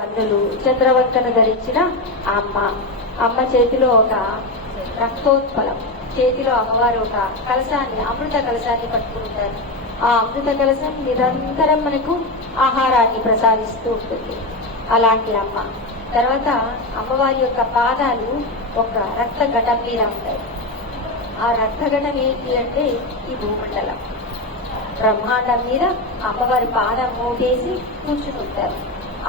కన్నులు చంద్రవంకను ధరించిన అమ్మ చేతిలో ఒక రక్తోత్పలం, చేతిలో అమ్మవారు ఒక కలశాన్ని, అమృత కలశాన్ని పట్టుకుంటారు. ఆ అమృత కలశం నిరంతరం మనకు ఆహారాన్ని ప్రసాదిస్తూ ఉంటుంది. అలాంటి అమ్మ తర్వాత అమ్మవారి యొక్క పాదాలు ఒక రక్త ఘటం మీద ఉంటాయి. ఆ రక్త ఘటం ఏంటి అంటే ఈ భూమండలం, బ్రహ్మాండం మీద అమ్మవారి పాదం మోగేసి కూర్చుంటారు.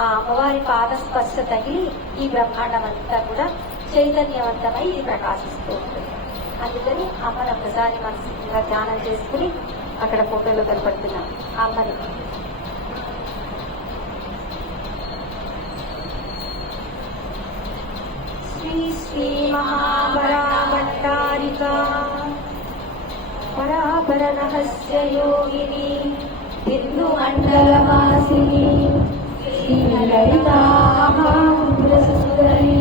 ఆ అమ్మవారి పాద స్పర్శ తగిలి ఈ బ్రహ్మాండం అంతా కూడా చైతన్యవంతమై ఇది ప్రకాశిస్తూ ఉంటుంది. అందుకని అమ్మను ఒకసారి మనసుగా ధ్యానం చేసుకుని అక్కడ ఫోటోలో కనపడుతున్నాం అమ్మని. శ్రీ శ్రీ మహాపరామంటారిక పరాపర రహస్య యోగిని బిందు మండలవాసిని శ్రీ లలితా మహాసుందరి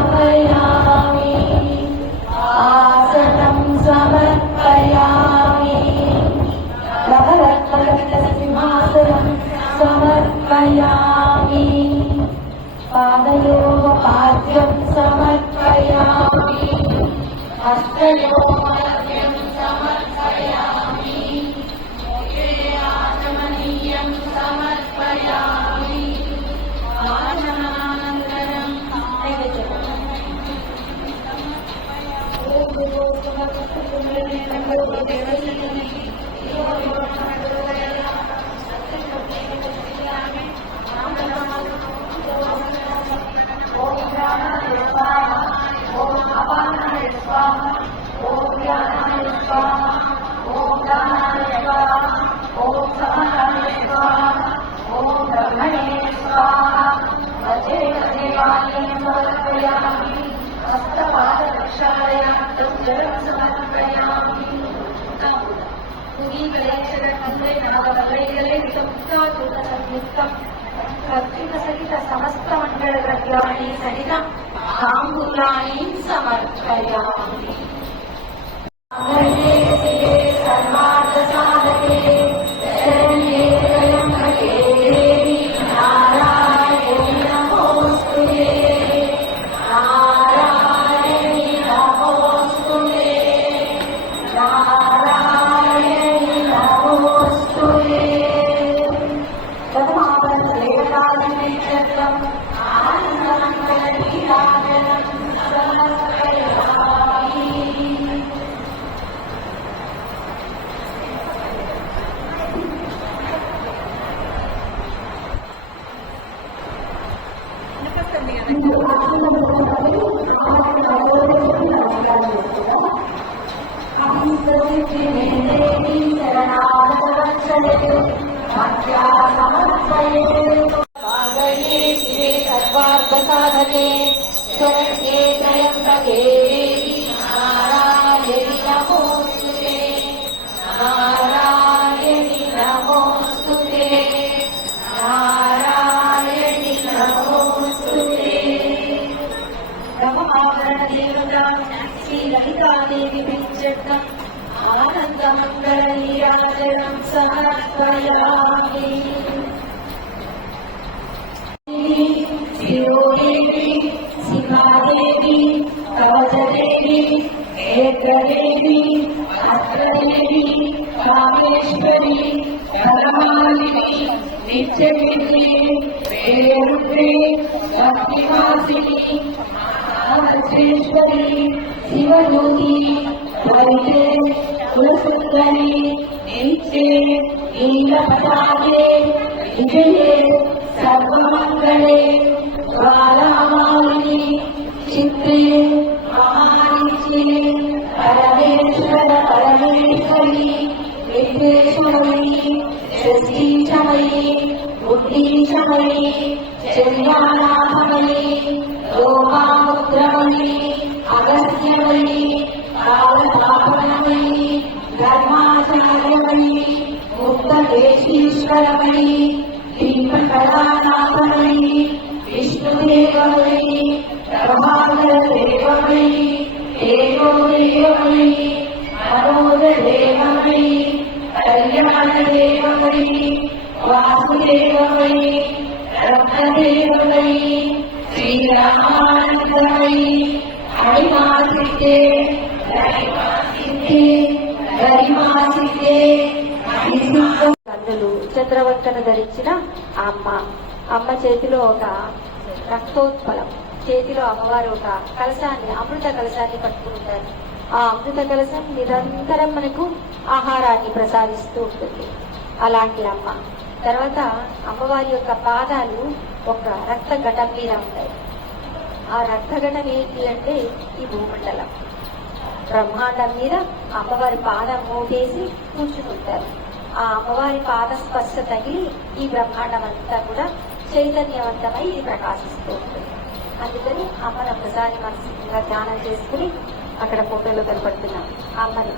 ఆవాహయామి ఆసనం సమర్పయామి నవరత్న సింహాసనం సమర్పయామి పాదయోగ పాద్యం సమర్పయామి హస్తయోగం సమర్పయామి ఆచమనీయం సమర్పయామి ఆచమనానంతరం సహిత సమస్త మండల ద్రవ్యాన్ని సహిత తాంబూలాన్ని సమర్పయామి. సర్వార్థ సాధకే శరణ్యే త్రయంబకే దేవి నారాయణి నమోస్తుతే నారాయణి నమోస్తుతే నారాయణి నమోస్తుతే. సర్వార్థ సాధకే శరణ్యే త్రయంబకే దేవి నారాయణి నమోస్తుతే నారాయణి నమోస్తుతే నారాయణి నమోస్తుతే. బ్రహ్మావరణ దేవత శ్రీ లలితాదేవి విద్యర్థం ఆనందమంగళ నీరాజనం సమర్పయామి. శిరోదేవి శివాదేవి కవచదేవి ఏకదేవి అస్త్రదేవి కామేశ్వరి పరమాలిని నిత్యకీర్తి వేరుద్రే భక్తివాసిని మహాశ్రేశ్వరి శివజ్యోతి హరితే కులసుందరి నిత్యే నీలపతాకే విజయే సర్వమంగళే బాలమాలిని చిత్రే మహానిత్యే పరమేశ్వర పరమేశ్వరి విద్యేశ్వరి శశీచమయీ బుద్ధీచమయీ చర్యానాథమయీ లోకాముద్రమయీ అగస్త్యమయీ కాలతాపనమయీ ధర్మాచార్యమయీ ముక్తదేశీశ్వరమయీ దీపకళానాథమయీ విష్ణుదేవమయీ ప్రభాకరదేవమయీ ఏకోదేవమయీ మనోజదేవమయీ కళ్యాణదేవమై వాసుదేవమై రత్నదేవమై శ్రీరామానందమై హరిమాసితే కన్నులు చంద్రవంకను ధరించిన అమ్మ చేతిలో ఒక రక్తోత్పలం, చేతిలో అమ్మవారు ఒక కలశాన్ని, అమృత కలశాన్ని పట్టుకుంటారు. ఆ అమృత కలశం నిరంతరం మనకు ఆహారాన్ని ప్రసాదిస్తూ ఉంటుంది. అలాంటి అమ్మ తర్వాత అమ్మవారి యొక్క పాదాలు ఒక రక్త ఘటం మీద ఉంటాయి. ఆ రక్తఘటం ఏంటి అంటే ఈ భూమండలం, బ్రహ్మాండం మీద అమ్మవారి పాదం మోటేసి కూర్చుంటారు. ఆ అమ్మవారి పాద స్పర్శ తగిలి ఈ బ్రహ్మాండం అంతా కూడా చైతన్యవంతమై ఇది ప్రకాశిస్తూ ఉంటుంది. అందుకని అమ్మను ఒకసారి మనసుగా ధ్యానం చేసుకుని అక్కడ ఫోటోలో కనపడుతున్నాం అమ్మని.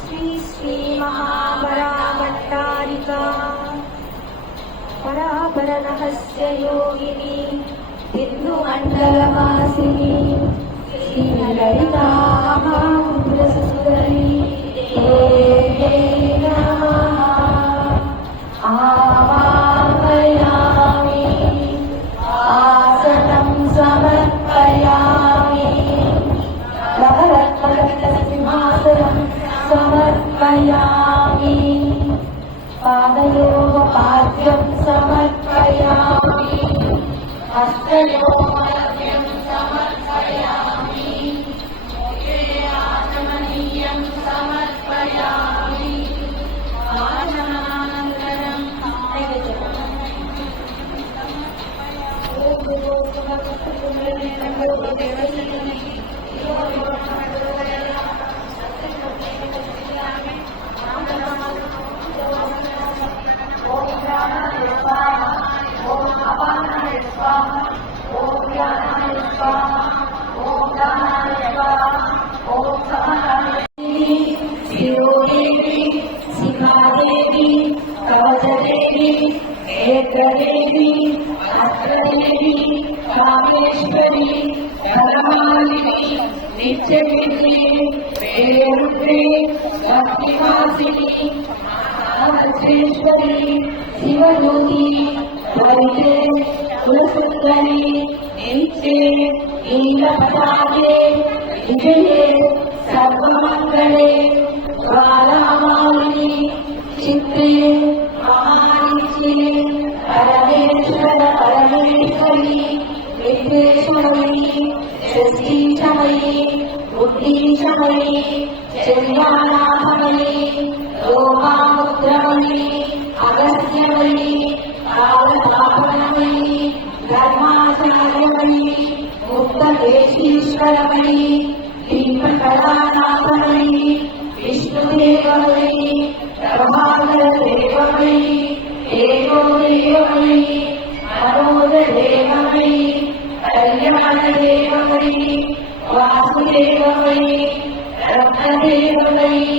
శ్రీ శ్రీ మహాపరామంటారిక పరాపర రహస్య యోగిని బిందు మండలవాసిని శ్రీ లలితా సుందరి ఆవాహయామి ఆసనం సమర్పయామి నవరత్న సింహాసనం సమర్పయామి పాదయోగ పాద్యం సమర్పయామి హస్తయోగం సమర్పయామి ఆచమనీయం సమర్పయామి ఆచమనానంతరం శివాదేవి కవచదేవి ఏకదేవి అష్టదేవి కామేశ్వరి పరమాలిని నిత్యవిద్యే వేరుద్రే భక్తివాసిని మహేశ్వరి శివజ్యోతి హరితే కులసుందరి నిత్యే నీలపతాకే విజయే సర్వమంగళే జ్వాలామాలిని చిత్రే మహానిత్యే పరమేశ్వర పరమేశ్వరి విద్వేషమయి శశీచమయి బుద్ధీచమయి చర్యానాథమయి లోకాముద్రమయి అగస్త్యమయి కాలతాపనమయి ధర్మాచార్యమయి ముక్తదేశీశ్వరమయి దీపకళానాథమయి విష్ణుదేవమయి ప్రభాకర దేవమయి ఏకోదేవమయి మనోదేవమయి కళ్యాణదేవమయి వాసుదేవమయి రత్నదేవమయి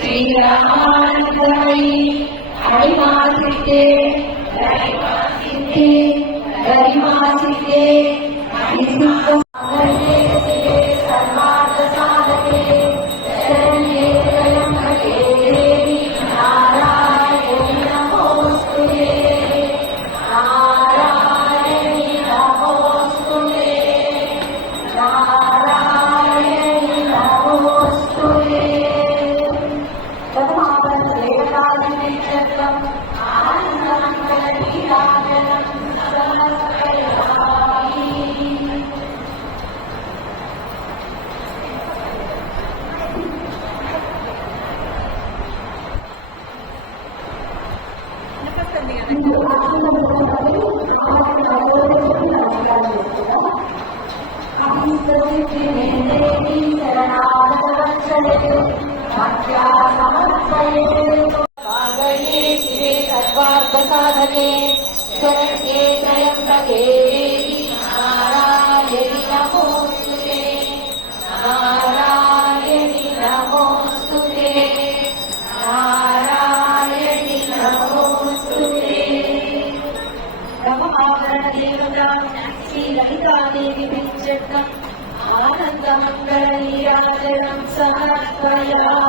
శ్రీరామానందమయి హరిమాసితే గరిమాసితే సర్వార్థ సాధకే శరణ్యే త్రయంబకే దేవి నారాయణి నమోస్తుతే నారాయణి నమోస్తుతే నారాయణి నమోస్తుతే తదమాపన దేవతాదిని చక్రం ఆనందమంగళ నీరాజనం సమర్పయామి. सर्वार्थसाधके शरण्ये त्र्यम्बके देवी नारायणि नमोस्तुते नारायणि नमोस्तुते नारायणि नमोस्तुते. ब्रह्मावरण देवता श्री ललिता देवी विचक्र ఆనందమంగళ నీరాజనం సమర్పయామి.